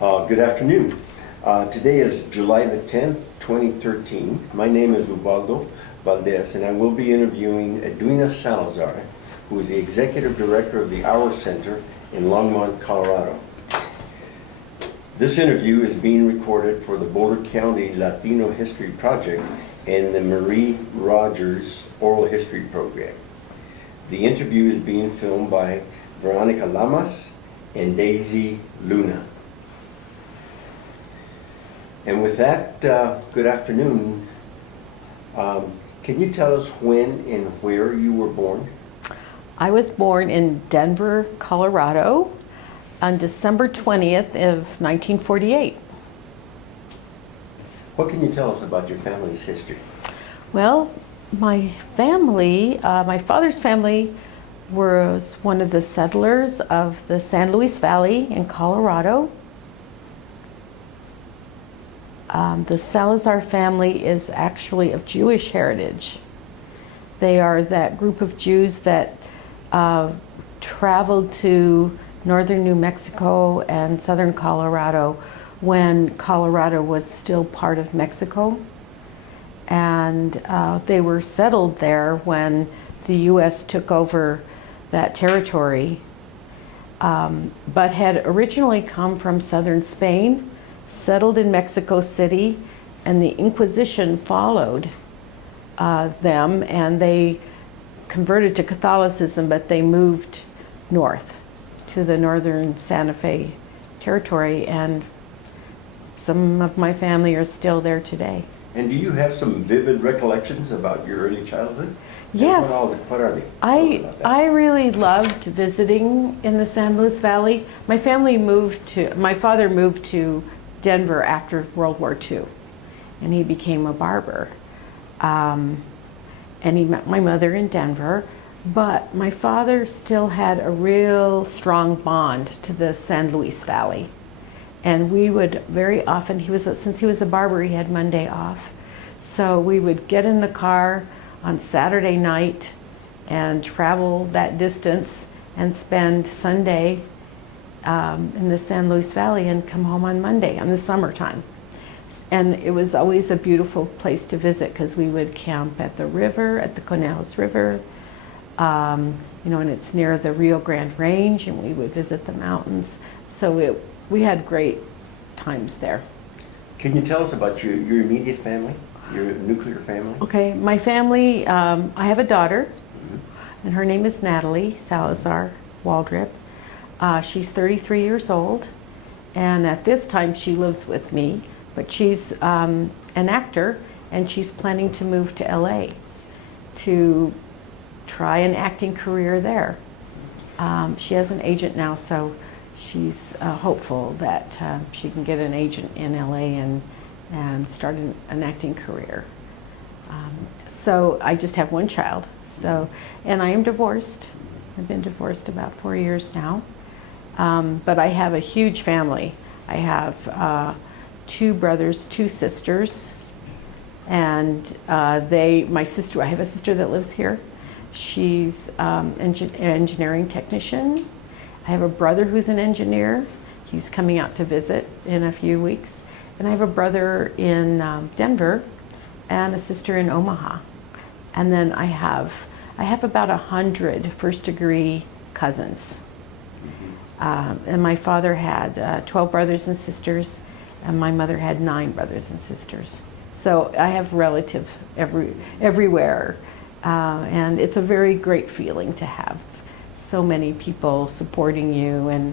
Good afternoon. Today is July the 10th, 2013. My name is Ubaldo Valdez, and I will be interviewing Edwina Salazar, who is the Executive Director of the Our Center in Longmont, Colorado. This interview is being recorded for the Boulder County Latino History Project and the Marie Rogers Oral History Program. The interview is being filmed by Veronica Lamas and Daisy Luna. And with that, good afternoon. Can you tell us when and where you were born? I was born in Denver, Colorado on December 20th of 1948. What can you tell us about your family's history? Well, my family, my father's family was one of the settlers of the San Luis Valley in Colorado. The Salazar family is actually of Jewish heritage. They are that group of Jews that traveled to northern New Mexico and southern Colorado when Colorado was still part of Mexico. And they were settled there when the U.S. took over that territory, but had originally come from southern Spain, settled in Mexico City, and the Inquisition followed them, and they converted to Catholicism, but they moved north to the northern Santa Fe territory, and some of my family are still there today. And do you have some vivid recollections about your early childhood? Yes. What are they? I really loved visiting in the San Luis Valley. My father moved to Denver after World War II, and he became a barber. And he met my mother in Denver, but my father still had a real strong bond to the San Luis Valley. And we would very often, since he was a barber, he had Monday off. So we would get in the car on Saturday night and travel that distance and spend Sunday in the San Luis Valley and come home on Monday in the summertime. And it was always a beautiful place to visit because we would camp at the river, at the Conejos River, and it's near the Rio Grande Range, and we would visit the mountains. So we had great times there. Can you tell us about your immediate family, your nuclear family? Okay, my family, I have a daughter, and her name is Natalie Salazar Waldrip. She's 33 years old, and at this time she lives with me, but she's an actor, and she's planning to move to LA to try an acting career there. She has an agent now, so she's hopeful that she can get an agent in LA and start an acting career. So I just have one child. And I am divorced. I've been divorced about 4 years now. But I have a huge family. I have 2 brothers, 2 sisters, and I have a sister that lives here. She's an engineering technician. I have a brother who's an engineer. He's coming out to visit in a few weeks. And I have a brother in Denver and a sister in Omaha. And then I have about 100 first-degree cousins. And my father had 12 brothers and sisters, and my mother had 9 brothers and sisters. So I have relatives everywhere. And it's a very great feeling to have so many people supporting you and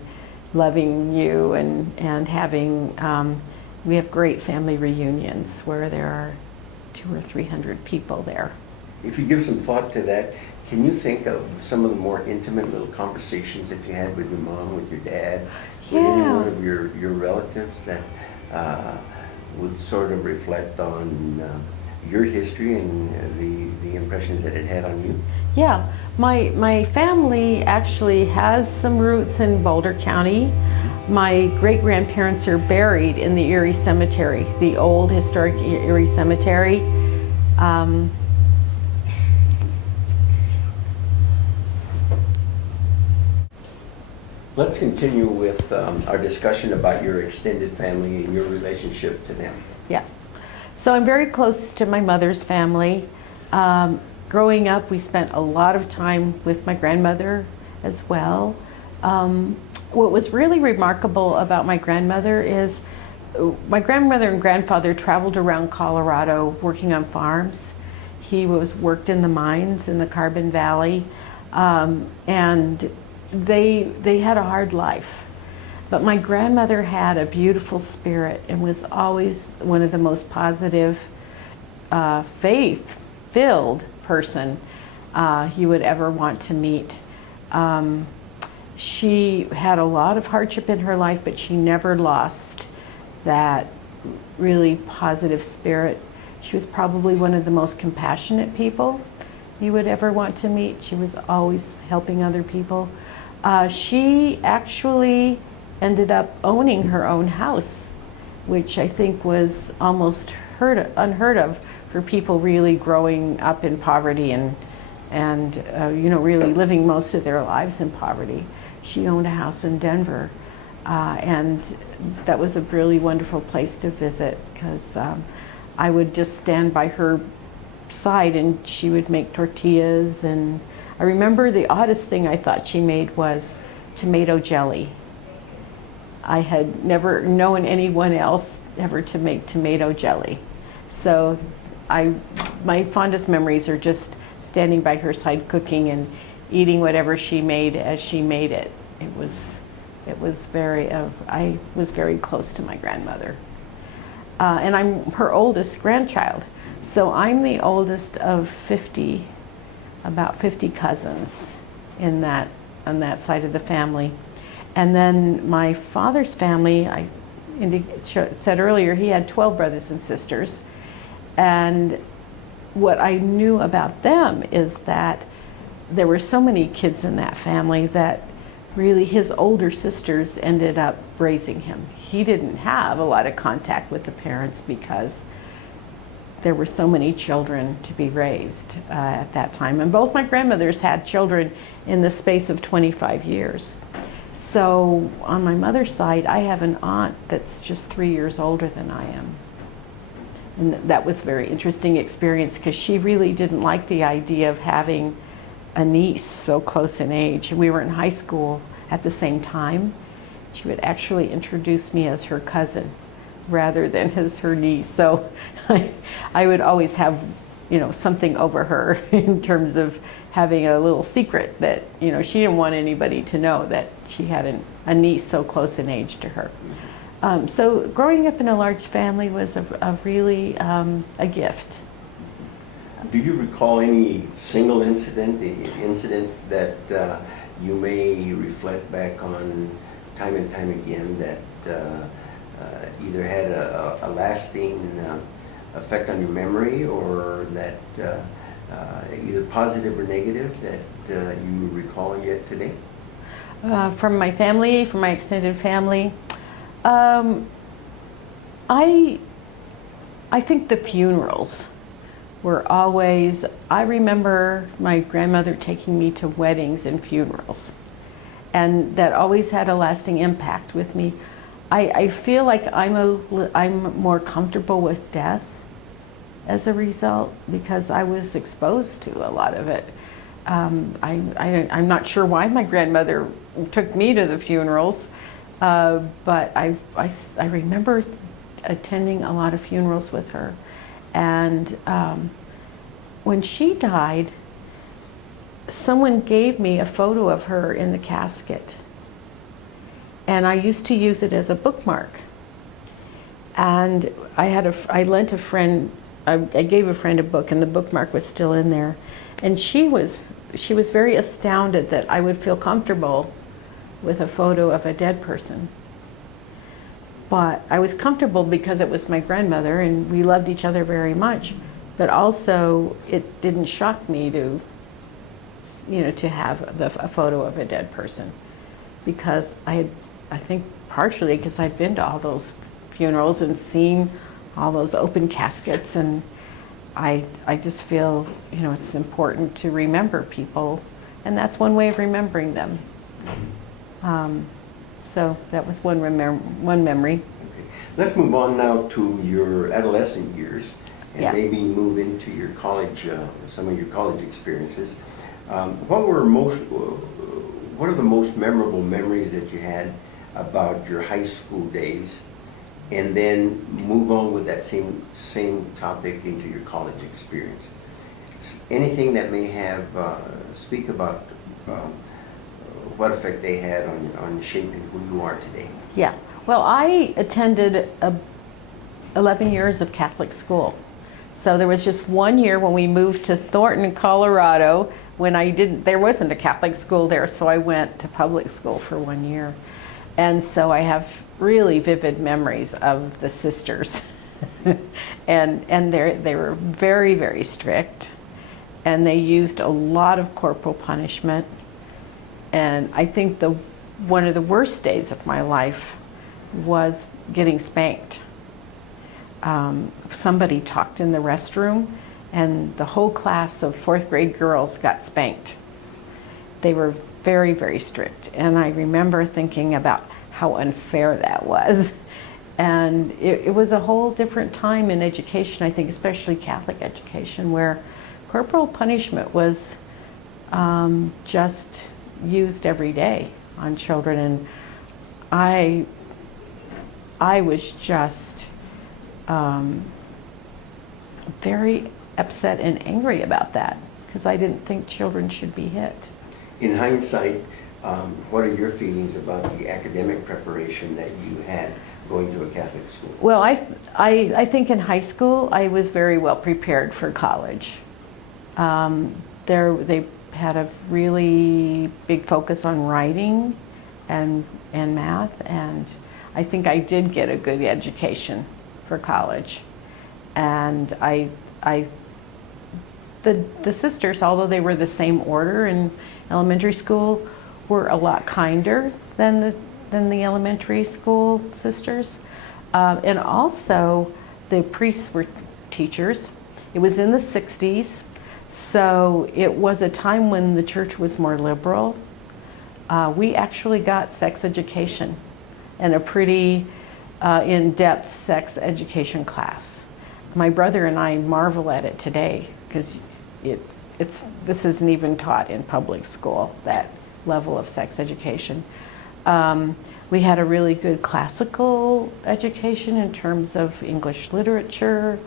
loving you, and having, we have great family reunions where there are 200 or 300 people there. If you give some thought to that, can you think of some of the more intimate little conversations that you had with your mom, with your dad, with any one of your relatives that would sort of reflect on your history and the impressions that it had on you? Yeah, my family actually has some roots in Boulder County. My great-grandparents are buried in the Erie Cemetery, the old historic Erie Cemetery. Let's continue with our discussion about your extended family and your relationship to them. Yeah. So I'm very close to my mother's family. Growing up, we spent a lot of time with my grandmother as well. What was really remarkable about my grandmother is my grandmother and grandfather traveled around Colorado working on farms. He worked in the mines in the Carbon Valley, and they had a hard life. But my grandmother had a beautiful spirit and was always one of the most positive, faith-filled person you would ever want to meet. She had a lot of hardship in her life, but she never lost that really positive spirit. She was probably one of the most compassionate people you would ever want to meet. She was always helping other people. She actually ended up owning her own house, which I think was almost unheard of for people really growing up in poverty and really living most of their lives in poverty. She owned a house in Denver, and that was a really wonderful place to visit because I would just stand by her side and she would make tortillas. And I remember the oddest thing I thought she made was tomato jelly. I had never known anyone else ever to make tomato jelly. So my fondest memories are just standing by her side cooking and eating whatever she made as she made it. I was very close to my grandmother. And I'm her oldest grandchild. So I'm the oldest of about 50 cousins on that side of the family. And then my father's family, I said earlier, he had 12 brothers and sisters. And what I knew about them is that there were so many kids in that family that really his older sisters ended up raising him. He didn't have a lot of contact with the parents because there were so many children to be raised at that time. And both my grandmothers had children in the space of 25 years. So on my mother's side, I have an aunt that's just 3 years older than I am. And that was a very interesting experience because she really didn't like the idea of having a niece so close in age. We were in high school at the same time. She would actually introduce me as her cousin rather than as her niece. So I would always have, something over her in terms of having a little secret that, she didn't want anybody to know that she had a niece so close in age to her. So growing up in a large family was a really a gift. Do you recall any single incident that you may reflect back on time and time again that either had a lasting effect on your memory or that either positive or negative that you recall yet today? From my family, from my extended family, I think the funerals were always, I remember my grandmother taking me to weddings and funerals, and that always had a lasting impact with me. I feel like I'm more comfortable with death as a result because I was exposed to a lot of it. I'm not sure why my grandmother took me to the funerals, but I remember attending a lot of funerals with her. And when she died, someone gave me a photo of her in the casket. And I used to use it as a bookmark. And I lent a friend, I gave a friend a book, and the bookmark was still in there. And she was very astounded that I would feel comfortable with a photo of a dead person. But I was comfortable because it was my grandmother and we loved each other very much. But also, it didn't shock me to have a photo of a dead person, because I think partially because I've been to all those funerals and seen all those open caskets, and I just feel it's important to remember people, and that's one way of remembering them. So that was one memory. Okay. Let's move on now to your adolescent years and Yeah. maybe move into your college, some of your college experiences. What are the most memorable memories that you had about your high school days? And then move on with that same topic into your college experience. Anything that may have, speak about what effect they had on shaping who you are today. Yeah. Well, I attended 11 years of Catholic school. So there was just 1 year when we moved to Thornton, Colorado, when there wasn't a Catholic school there, so I went to public school for 1 year. And so I have really vivid memories of the sisters. and they were very, very strict. And they used a lot of corporal punishment. And I think one of the worst days of my life was getting spanked. Somebody talked in the restroom, and the whole class of 4th grade girls got spanked. They were very, very strict. And I remember thinking about how unfair that was. And it was a whole different time in education, I think, especially Catholic education, where corporal punishment was just used every day on children. And I was just very upset and angry about that, because I didn't think children should be hit. In hindsight, what are your feelings about the academic preparation that you had going to a Catholic school? Well, I think in high school I was very well prepared for college. They had a really big focus on writing and math, and I think I did get a good education for college. And the sisters, although they were the same order in elementary school, were a lot kinder than the elementary school sisters. And also, the priests were teachers. It was in the 60s, so it was a time when the church was more liberal. We actually got sex education, and a pretty in-depth sex education class. My brother and I marvel at it today, because this isn't even taught in public school, that level of sex education. We had a really good classical education in terms of English literature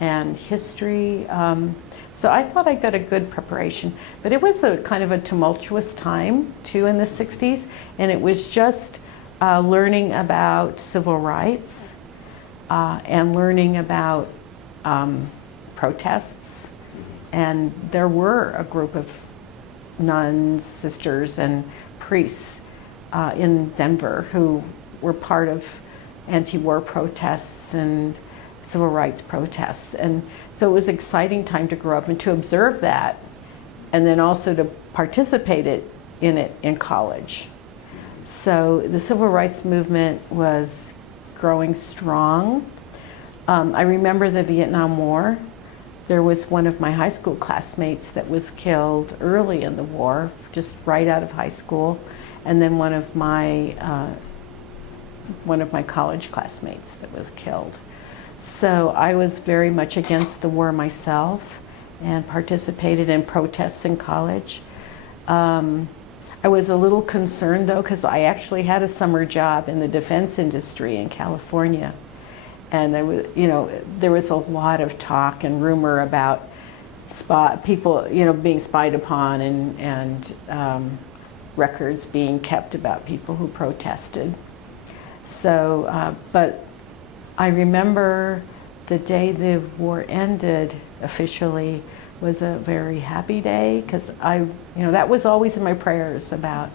and history. So I thought I got a good preparation. But it was a kind of a tumultuous time, too, in the 60s. And it was just learning about civil rights and learning about protests. And there were a group of nuns, sisters, and priests in Denver who were part of anti-war protests and civil rights protests. And so it was an exciting time to grow up and to observe that, and then also to participate in it in college. So the civil rights movement was growing strong. I remember the Vietnam War. There was one of my high school classmates that was killed early in the war, just right out of high school, and then one of my college classmates that was killed. So I was very much against the war myself and participated in protests in college. I was a little concerned, though, because I actually had a summer job in the defense industry in California. And there was a lot of talk and rumor about people, being spied upon, and records being kept about people who protested. So, but I remember the day the war ended officially was a very happy day, because that was always in my prayers about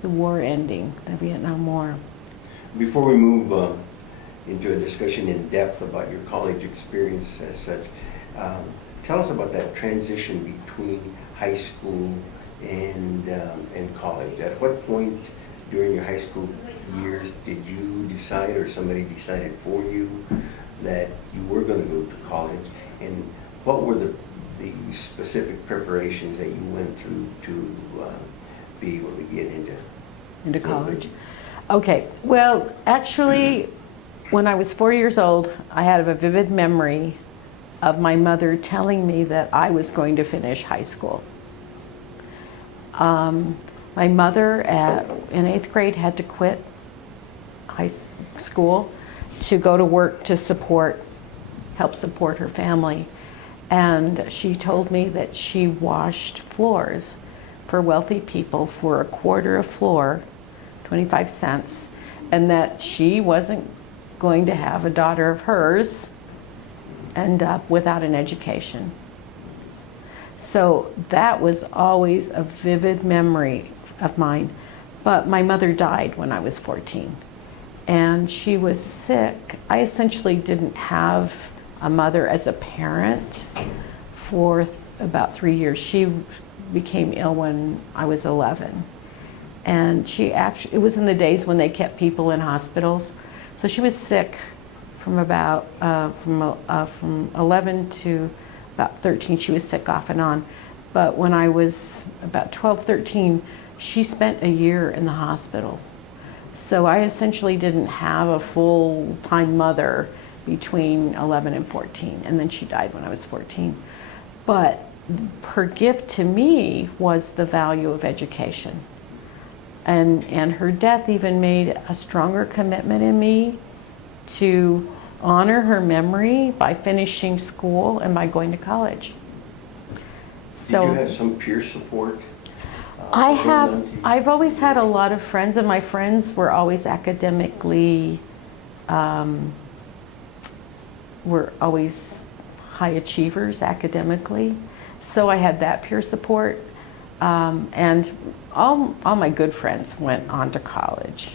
the war ending, the Vietnam War. Before we move into a discussion in depth about your college experience as such, tell us about that transition between high school and college. At what point during your high school years did you decide, or somebody decided for you, that you were going to go to college? And what were the specific preparations that you went through to be able to get into into college. Okay, well, actually, when I was 4 years old, I had a vivid memory of my mother telling me that I was going to finish high school. My mother in 8th grade had to quit high school to go to work to help support her family. And she told me that she washed floors for wealthy people for a quarter a floor, 25 cents, and that she wasn't going to have a daughter of hers end up without an education. So that was always a vivid memory of mine. But my mother died when I was 14, and she was sick. I essentially didn't have a mother as a parent for about 3 years. She became ill when I was 11. And it was in the days when they kept people in hospitals. So she was sick from about, from 11 to about 13, she was sick off and on. But when I was about 12, 13, she spent a year in the hospital. So I essentially didn't have a full-time mother between 11 and 14, and then she died when I was 14. But her gift to me was the value of education. And her death even made a stronger commitment in me to honor her memory by finishing school and by going to college. Did you have some peer support? I've always had a lot of friends, and my friends were always academically, were always high achievers academically. So I had that peer support. And all my good friends went on to college.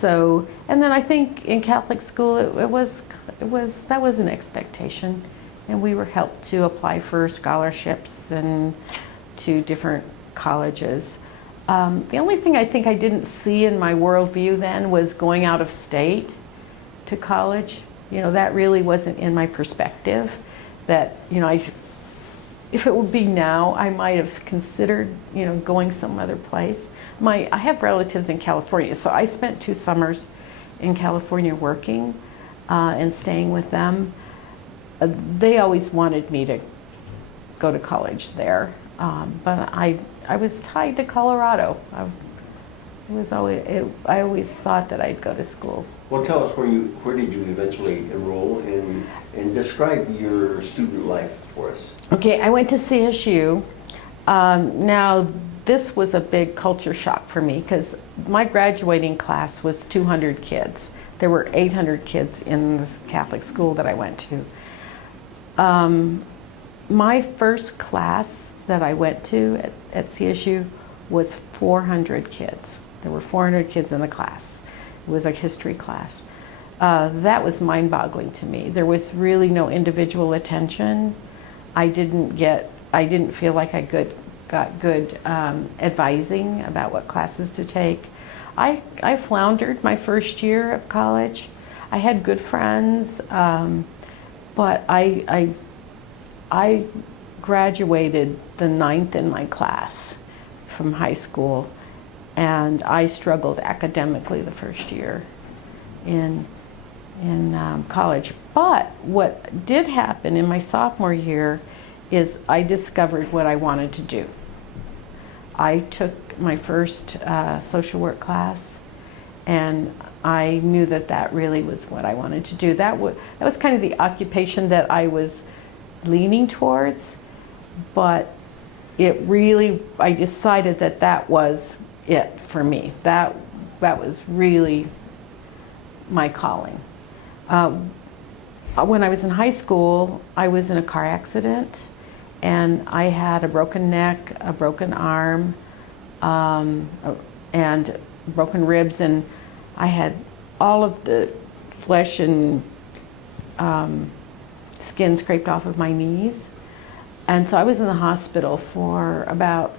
So, and then I think in Catholic school that was an expectation, and we were helped to apply for scholarships and to different colleges. The only thing I think I didn't see in my worldview then was going out of state to college. You know, that really wasn't in my perspective. That, you know, if it would be now, I might have considered, you know, going some other place. I have relatives in California, so I spent 2 summers in California working and staying with them. They always wanted me to go to college there, but I was tied to Colorado. I always thought that I'd go to school. Well, tell us where did you eventually enroll, and describe your student life for us. Okay, I went to CSU. Now, this was a big culture shock for me because my graduating class was 200 kids. There were 800 kids in the Catholic school that I went to. My first class that I went to at CSU was 400 kids. There were 400 kids in the class. It was a history class. That was mind-boggling to me. There was really no individual attention. I didn't feel like I got good advising about what classes to take. I floundered my first year of college. I had good friends, but I graduated the 9th in my class from high school, and I struggled academically the first year in college. But what did happen in my sophomore year is I discovered what I wanted to do. I took my first social work class, and I knew that really was what I wanted to do. That was kind of the occupation that I was leaning towards, but I decided that was it for me. That was really my calling. When I was in high school, I was in a car accident, and I had a broken neck, a broken arm, and broken ribs, and I had all of the flesh and skin scraped off of my knees. And so I was in the hospital for about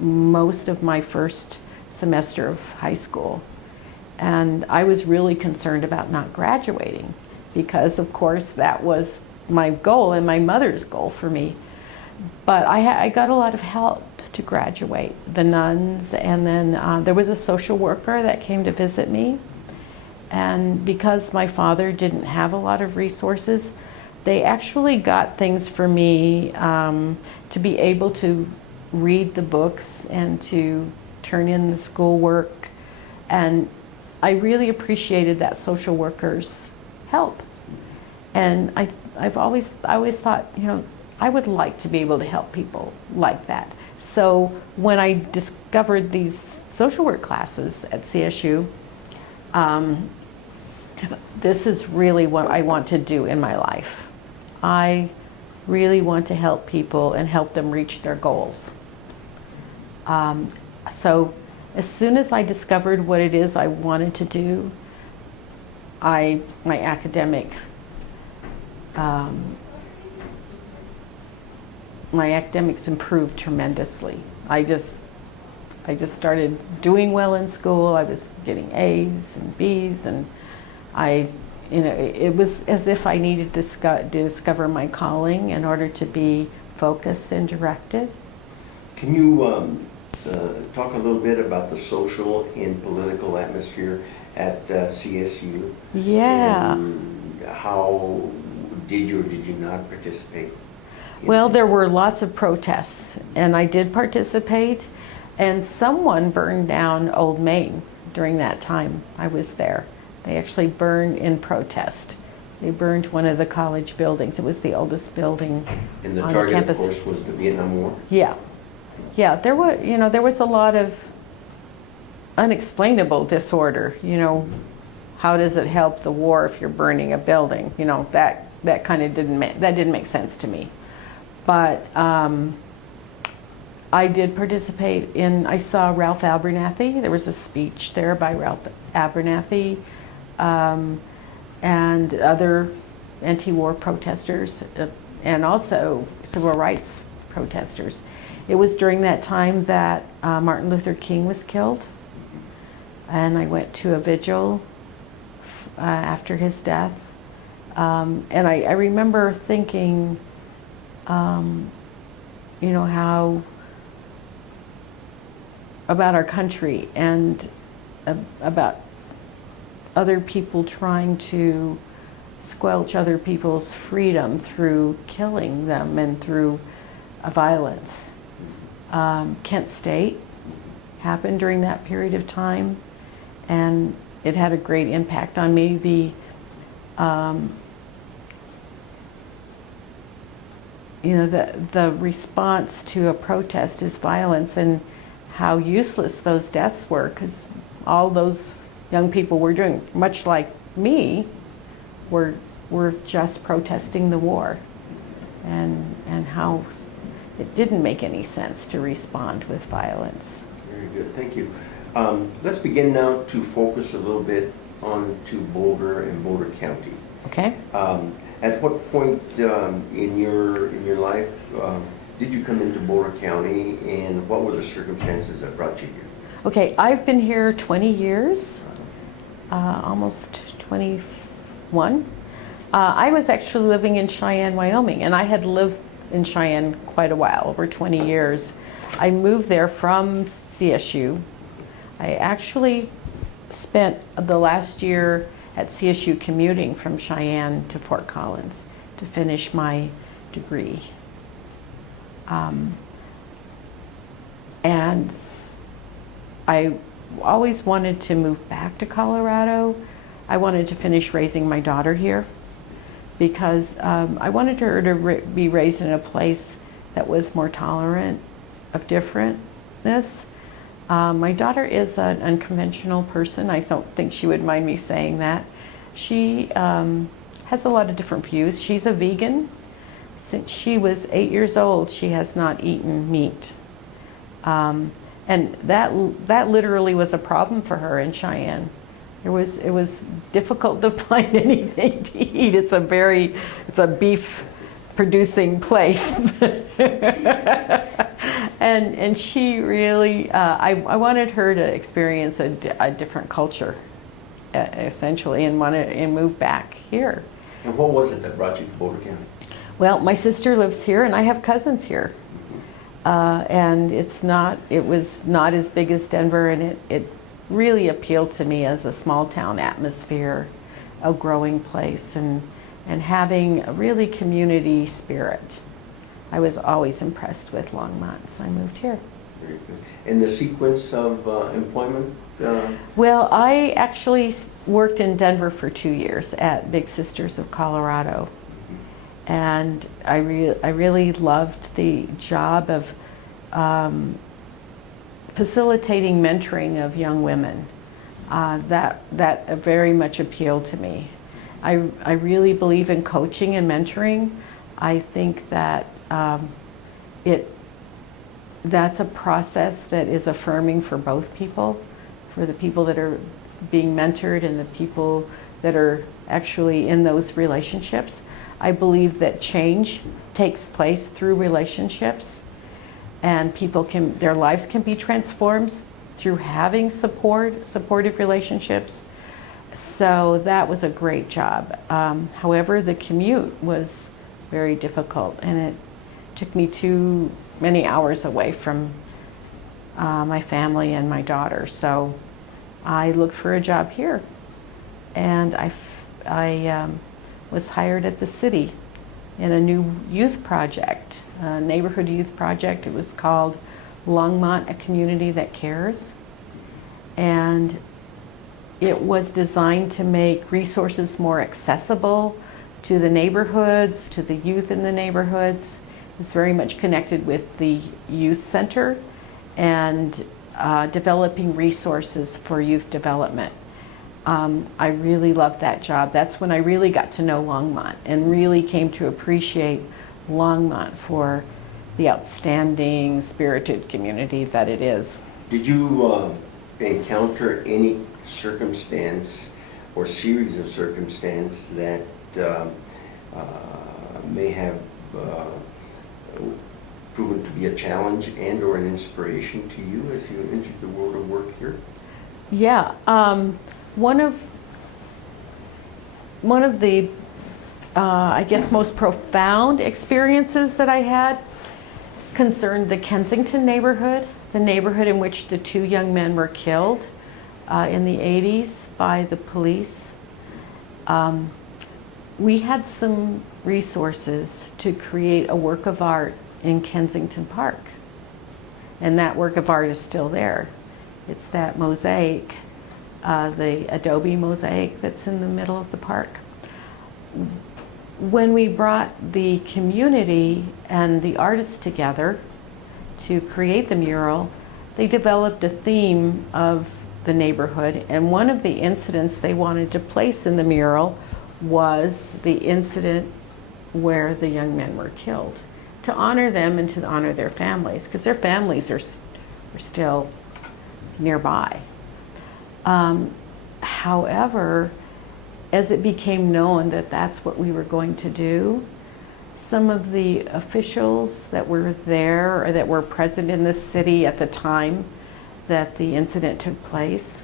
most of my first semester of high school. And I was really concerned about not graduating because, of course, that was my goal and my mother's goal for me. But I got a lot of help to graduate, the nuns, and then there was a social worker that came to visit me. And because my father didn't have a lot of resources, they actually got things for me to be able to read the books and to turn in the schoolwork. And I really appreciated that social worker's help. And I always thought, you know, I would like to be able to help people like that. So when I discovered these social work classes at CSU, this is really what I want to do in my life. I really want to help people and help them reach their goals. So as soon as I discovered what it is I wanted to do, my academics improved tremendously. I just started doing well in school. I was getting A's and B's, and it was as if I needed to discover my calling in order to be focused and directed. Can you talk a little bit about the social and political atmosphere at CSU? Yeah. And how did you or did you not participate? Well, there were lots of protests, and I did participate, and someone burned down Old Main during that time I was there. They actually burned in protest. They burned one of the college buildings. It was the oldest building And the on target, campus. of course, was the Vietnam War? Yeah. Yeah, there was a lot of unexplainable disorder. You know, how does it help the war if you're burning a building? You know, that kind of didn't make sense to me. But I did participate I saw Ralph Abernathy. There was a speech there by Ralph Abernathy and other anti-war protesters and also civil rights protesters. It was during that time that Martin Luther King was killed, and I went to a vigil after his death. And I remember thinking, you know, how about our country and about other people trying to squelch other people's freedom through killing them and through violence. Kent State happened during that period of time, and it had a great impact on me. The response to a protest is violence, and how useless those deaths were, because all those young people were doing, much like me, were just protesting the war, and how it didn't make any sense to respond with violence. Very good, thank you. Let's begin now to focus a little bit on to Boulder and Boulder County. Okay. At what point in your life did you come into Boulder County, and what were the circumstances that brought you here? Okay, I've been here 20 years, almost 21. I was actually living in Cheyenne, Wyoming, and I had lived in Cheyenne quite a while, over 20 years. I moved there from CSU. I actually spent the last year at CSU commuting from Cheyenne to Fort Collins to finish my degree. And I always wanted to move back to Colorado. I wanted to finish raising my daughter here because I wanted her to be raised in a place that was more tolerant of differentness. My daughter is an unconventional person. I don't think she would mind me saying that. She has a lot of different views. She's a vegan. Since she was 8 years old, she has not eaten meat. And that literally was a problem for her in Cheyenne. It was difficult to find anything to eat. It's a beef producing place. And she really, I wanted her to experience a different culture, essentially, and move back here. And what was it that brought you to Boulder County? Well, my sister lives here, and I have cousins here. And it was not as big as Denver, and it really appealed to me as a small town atmosphere, a growing place, and having a really community spirit. I was always impressed with Longmont, so I moved here. Very good. And the sequence of employment? Well, I actually worked in Denver for 2 years at Big Sisters of Colorado. And I really loved the job of facilitating mentoring of young women. That very much appealed to me. I really believe in coaching and mentoring. I think that that's a process that is affirming for both people, for the people that are being mentored and the people that are actually in those relationships. I believe that change takes place through relationships, and their lives can be transformed through having supportive relationships. So that was a great job. However, the commute was very difficult, and it took me too many hours away from my family and my daughter. So I looked for a job here, and I was hired at the city in a new youth project, a neighborhood youth project. It was called Longmont, a Community That Cares. And it was designed to make resources more accessible to the neighborhoods, to the youth in the neighborhoods. It's very much connected with the youth center and developing resources for youth development. I really loved that job. That's when I really got to know Longmont and really came to appreciate Longmont for the outstanding spirited community that it is. Did you encounter any circumstance or series of circumstance that may have proven to be a challenge and or an inspiration to you as you entered the world of work here? Yeah, one of the I guess most profound experiences that I had concerned the Kensington neighborhood, the neighborhood in which the 2 young men were killed in the 80s by the police. We had some resources to create a work of art in Kensington Park, and that work of art is still there. It's that mosaic, the adobe mosaic that's in the middle of the park. When we brought the community and the artists together to create the mural, they developed a theme of the neighborhood, and one of the incidents they wanted to place in the mural was the incident where the young men were killed, to honor them and to honor their families, because their families are still nearby. However, as it became known that that's what we were going to do, some of the officials that were there or that were present in the city at the time that the incident took place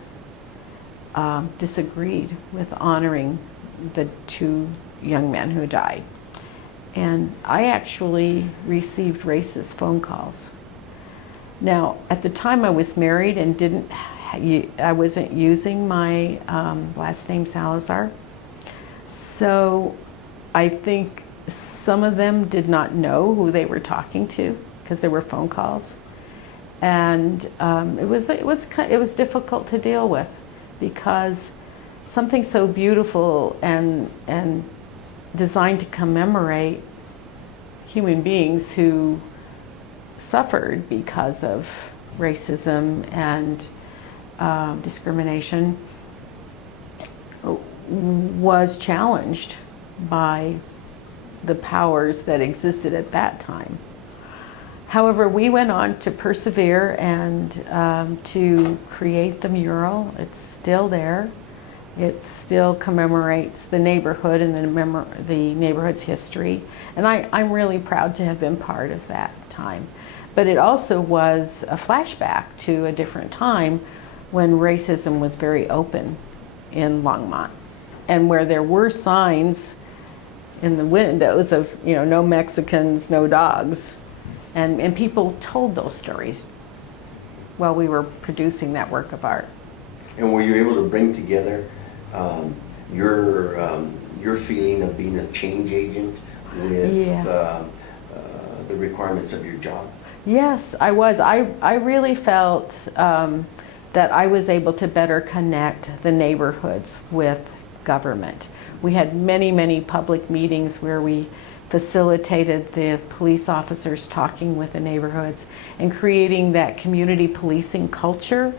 disagreed with honoring the 2 young men who died. And I actually received racist phone calls. Now, at the time I was married and I wasn't using my last name Salazar. So I think some of them did not know who they were talking to because there were phone calls. And it was difficult to deal with, because something so beautiful and designed to commemorate human beings who suffered because of racism and discrimination was challenged by the powers that existed at that time. However, we went on to persevere and to create the mural. It's still there. It still commemorates the neighborhood and the neighborhood's history. And I'm really proud to have been part of that time. But it also was a flashback to a different time when racism was very open in Longmont, and where there were signs in the windows of, no Mexicans, no dogs. And people told those stories while we were producing that work of art. And were you able to bring together um, your feeling of being a change agent with Yeah. the requirements of your job? Yes, I was. I really felt that I was able to better connect the neighborhoods with government. We had many, many public meetings where we facilitated the police officers talking with the neighborhoods and creating that community policing culture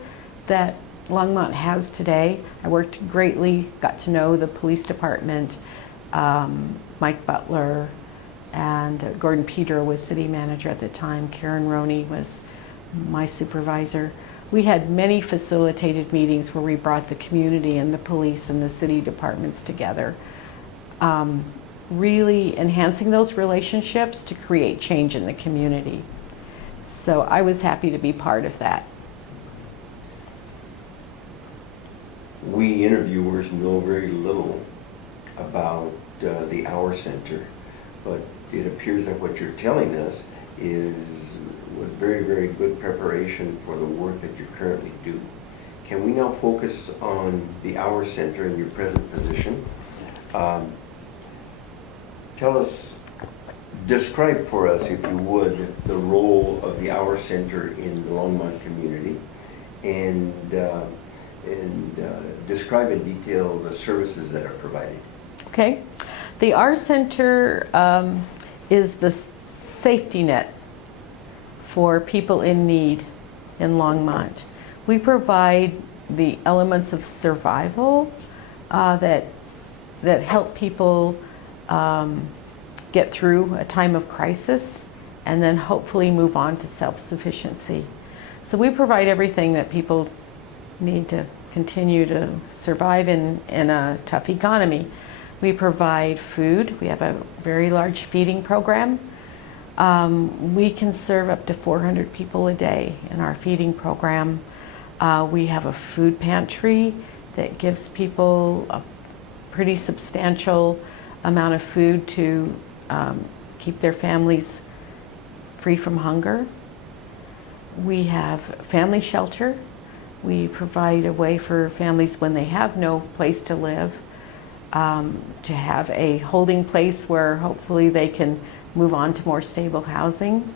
that Longmont has today. I worked greatly, got to know the police department, Mike Butler, and Gordon Peter was city manager at the time. Karen Roney was my supervisor. We had many facilitated meetings where we brought the community and the police and the city departments together, really enhancing those relationships to create change in the community. So I was happy to be part of that. We interviewers know very little about the Hour Center, but it appears that what you're telling us was very, very good preparation for the work that you currently do. Can we now focus on the Hour Center in your present position? Tell us, describe for us, if you would, the role of the Hour Center in the Longmont community, and describe in detail the services that are provided. Okay. The Hour Center is the safety net for people in need in Longmont. We provide the elements of survival that help people get through a time of crisis and then hopefully move on to self-sufficiency. So we provide everything that people need to continue to survive in a tough economy. We provide food. We have a very large feeding program. We can serve up to 400 people a day in our feeding program. We have a food pantry that gives people a pretty substantial amount of food to keep their families free from hunger. We have family shelter. We provide a way for families when they have no place to live to have a holding place where hopefully they can move on to more stable housing.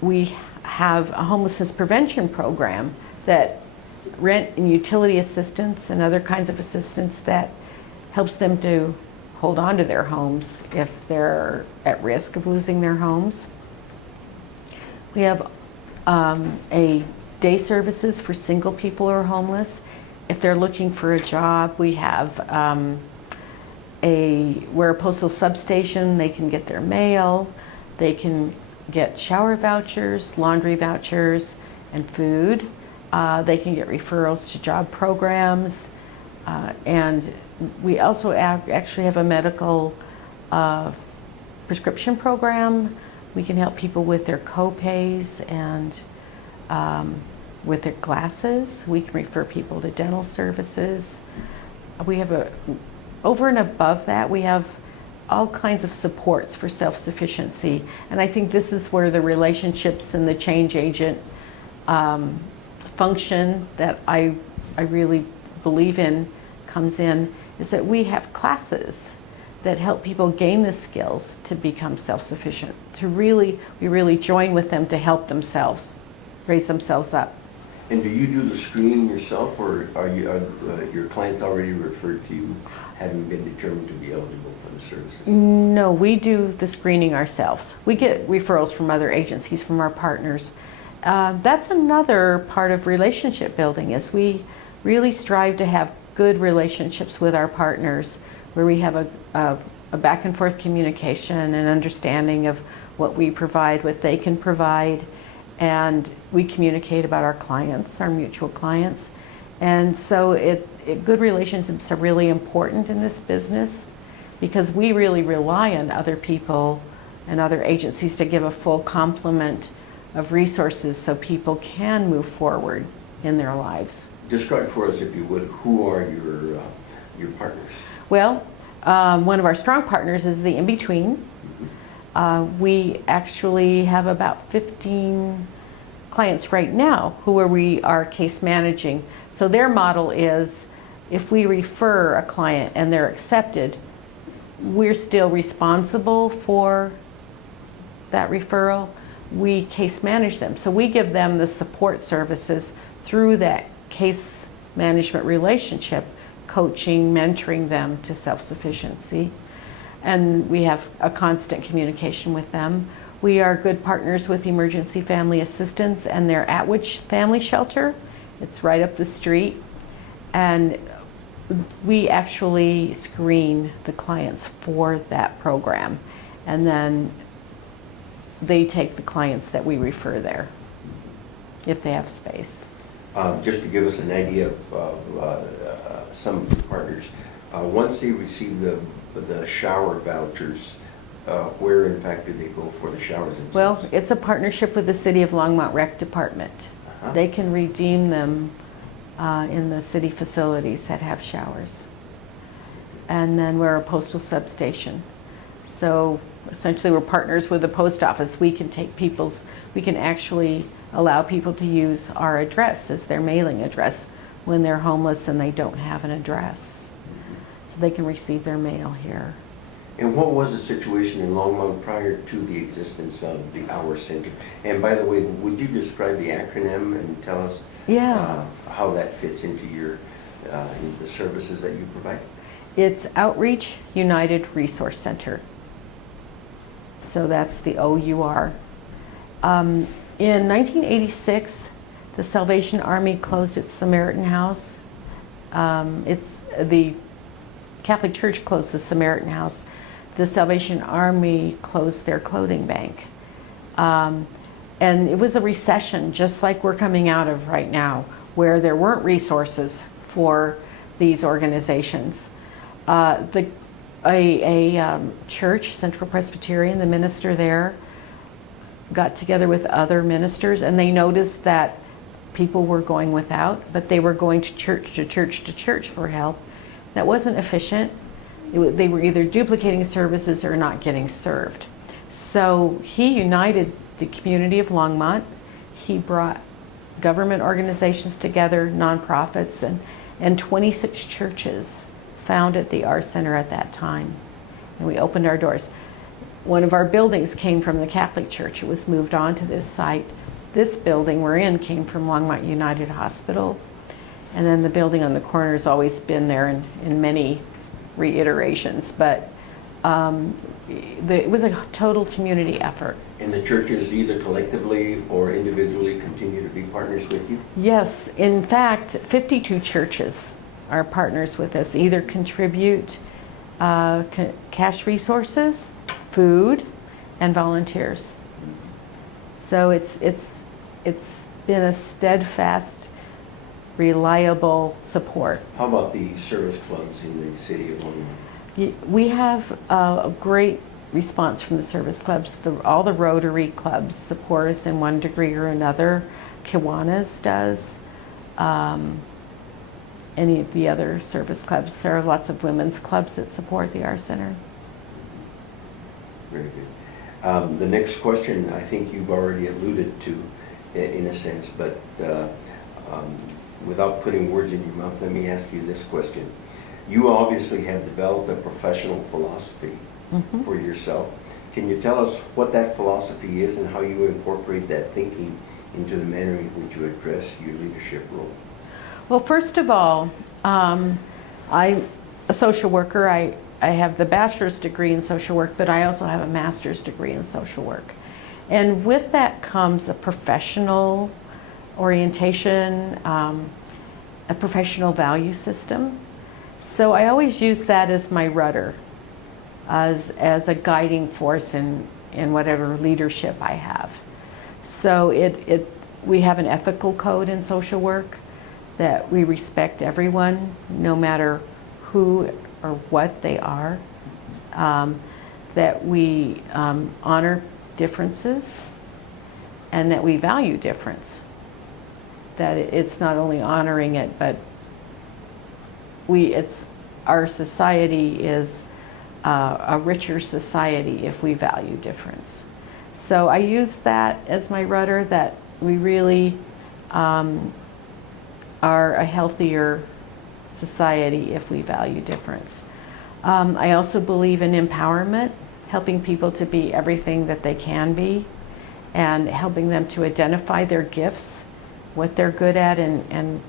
We have a homelessness prevention program that rent and utility assistance and other kinds of assistance that helps them to hold on to their homes if they're at risk of losing their homes. We have a day services for single people who are homeless. If they're looking for a job, we have we're a postal substation. They can get their mail. They can get shower vouchers, laundry vouchers, and food. They can get referrals to job programs. And we also actually have a medical prescription program. We can help people with their co-pays and with their glasses. We can refer people to dental services. We have over and above that, we have all kinds of supports for self-sufficiency. And I think this is where the relationships and the change agent function that I really believe in comes in, is that we have classes that help people gain the skills to become self-sufficient. We really join with them to help themselves, raise themselves up. And do you do the screening yourself, or are your clients already referred to you, having been determined to be eligible for the services? No, we do the screening ourselves. We get referrals from other agencies, from our partners. That's another part of relationship building, is we really strive to have good relationships with our partners, where we have a back and forth communication and understanding of what we provide, what they can provide, and we communicate about our clients, our mutual clients. And so good relationships are really important in this business, because we really rely on other people and other agencies to give a full complement of resources so people can move forward in their lives. Describe for us, if you would, who are your partners? Well, one of our strong partners is the In-Between. We actually have about 15 clients right now we are case managing. So their model is, if we refer a client and they're accepted, we're still responsible for that referral. We case manage them. So we give them the support services through that case management relationship, coaching, mentoring them to self-sufficiency. And we have a constant communication with them. We are good partners with Emergency Family Assistance and their Atwood Family Shelter. It's right up the street. And we actually screen the clients for that program. And then they take the clients that we refer there, if they have space. Just to give us an idea of some of the partners, once they receive the shower vouchers, where in fact do they go for the showers themselves? Well, it's a partnership with the City of Longmont Rec Department. They can redeem them in the city facilities that have showers. And then we're a postal substation. So essentially we're partners with the post office. We can actually allow people to use our address as their mailing address when they're homeless and they don't have an address. So they can receive their mail here. And what was the situation in Longmont prior to the existence of the Hour Center? And by the way, would you describe the acronym and tell us how that fits into in the services that you provide? It's Outreach United Resource Center. So that's the OUR. In 1986, the Salvation Army closed its Samaritan House. The Catholic Church closed the Samaritan House. The Salvation Army closed their clothing bank. And it was a recession, just like we're coming out of right now, where there weren't resources for these organizations. A church, Central Presbyterian, the minister there, got together with other ministers, and they noticed that people were going without, but they were going to church to church to church for help. That wasn't efficient. They were either duplicating services or not getting served. So he united the community of Longmont. He brought government organizations together, nonprofits, and 26 churches founded the R Center at that time. And we opened our doors. One of our buildings came from the Catholic Church. It was moved on to this site. This building we're in came from Longmont United Hospital. And then the building on the corner has always been there in many reiterations. But it was a total community effort. And the churches, either collectively or individually, continue to be partners with you? Yes. In fact, 52 churches are partners with us, either contribute cash resources, food, and volunteers. So it's been a steadfast, reliable support. How about the service clubs in the city of Longmont? We have a great response from the service clubs. All the Rotary clubs support us in one degree or another. Kiwanis does. Any of the other service clubs. There are lots of women's clubs that support the R Center. Very good. The next question, I think you've already alluded to in a sense, but without putting words in your mouth, let me ask you this question. You obviously have developed a professional philosophy for yourself. Can you tell us what that philosophy is and how you incorporate that thinking into the manner in which you address your leadership role? Well, first of all, I'm a social worker. I have the bachelor's degree in social work, but I also have a master's degree in social work. And with that comes a professional orientation, a professional value system. So I always use that as my rudder, as a guiding force in whatever leadership I have. So we have an ethical code in social work that we respect everyone, no matter who or what they are, that we honor differences, and that we value difference. That it's not only honoring it, but our society is a richer society if we value difference. So I use that as my rudder, that we really are a healthier society if we value difference. I also believe in empowerment, helping people to be everything that they can be, and helping them to identify their gifts, what they're good at, and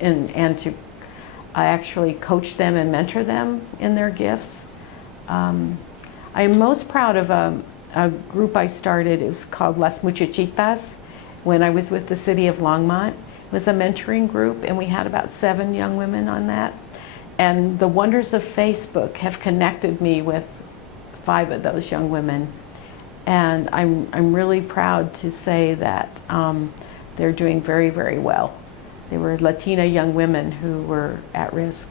to actually coach them and mentor them in their gifts. I'm most proud of a group I started. It was called Las Muchachitas when I was with the city of Longmont. It was a mentoring group, and we had about 7 young women on that. And the wonders of Facebook have connected me with 5 of those young women. And I'm really proud to say that they're doing very, very well. They were Latina young women who were at risk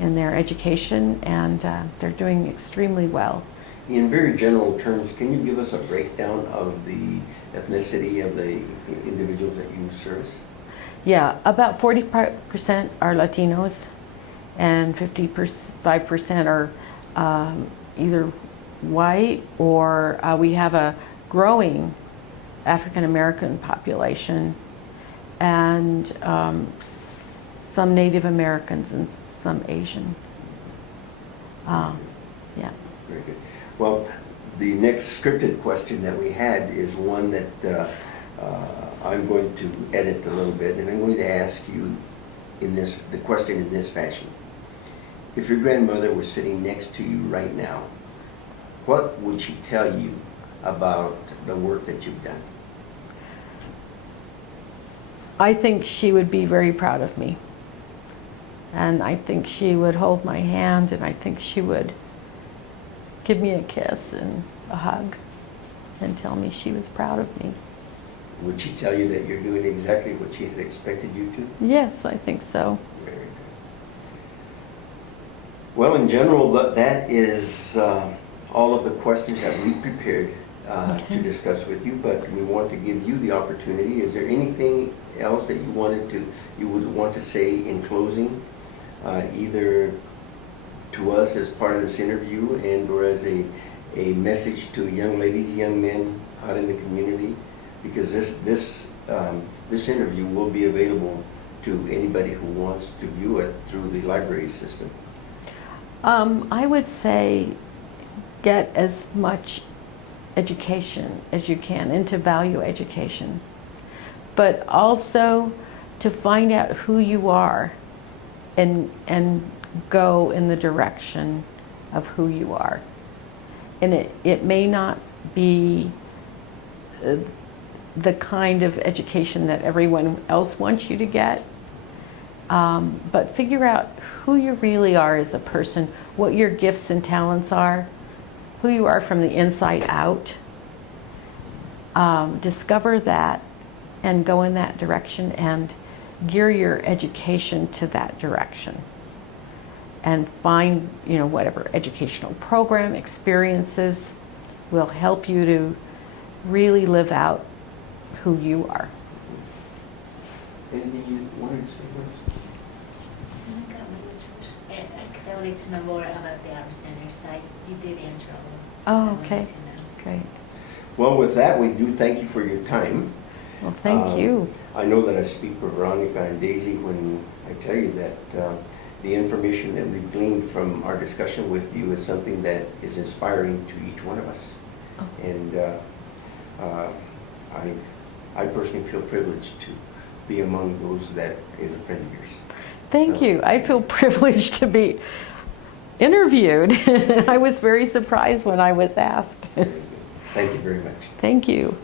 in their education, and they're doing extremely well. In very general terms, can you give us a breakdown of the ethnicity of the individuals that you service? Yeah, about 40% are Latinos, and 55% are either white, or we have a growing African American population, and some Native Americans and some Asian. Yeah. Very good. Well, the next scripted question that we had is one that I'm going to edit a little bit, and I'm going to ask you the question in this fashion. If your grandmother was sitting next to you right now, what would she tell you about the work that you've done? I think she would be very proud of me. And I think she would hold my hand, and I think she would give me a kiss and a hug and tell me she was proud of me. Would she tell you that you're doing exactly what she had expected you to? Yes, I think so. Very good. Well, in general, that is all of the questions that we prepared to discuss with you, but we want to give you the opportunity. Is there anything else that you would want to say in closing, either to us as part of this interview and or as a message to young ladies, young men out in the community? Because this interview will be available to anybody who wants to view it through the library system. I would say get as much education as you can, and to value education, but also to find out who you are and go in the direction of who you are. And it may not be the kind of education that everyone else wants you to get, but figure out who you really are as a person, what your gifts and talents are, who you are from the inside out. Discover that and go in that direction, and gear your education to that direction. And find, whatever educational program, experiences will help you to really live out who you are. Anything you wanted to say first? Because I wanted to know more about the Art Center site. You did answer all Oh, of them. okay, great. Well, with that, we do thank you for your time. Well, thank you. I know that I speak for Veronica and Daisy when I tell you that the information that we've gleaned from our discussion with you is something that is inspiring to each one of us. Oh. And I personally feel privileged to be among those that is a friend of yours. Thank you. I feel privileged to be interviewed. I was very surprised when I was asked. Thank you very much. Thank you.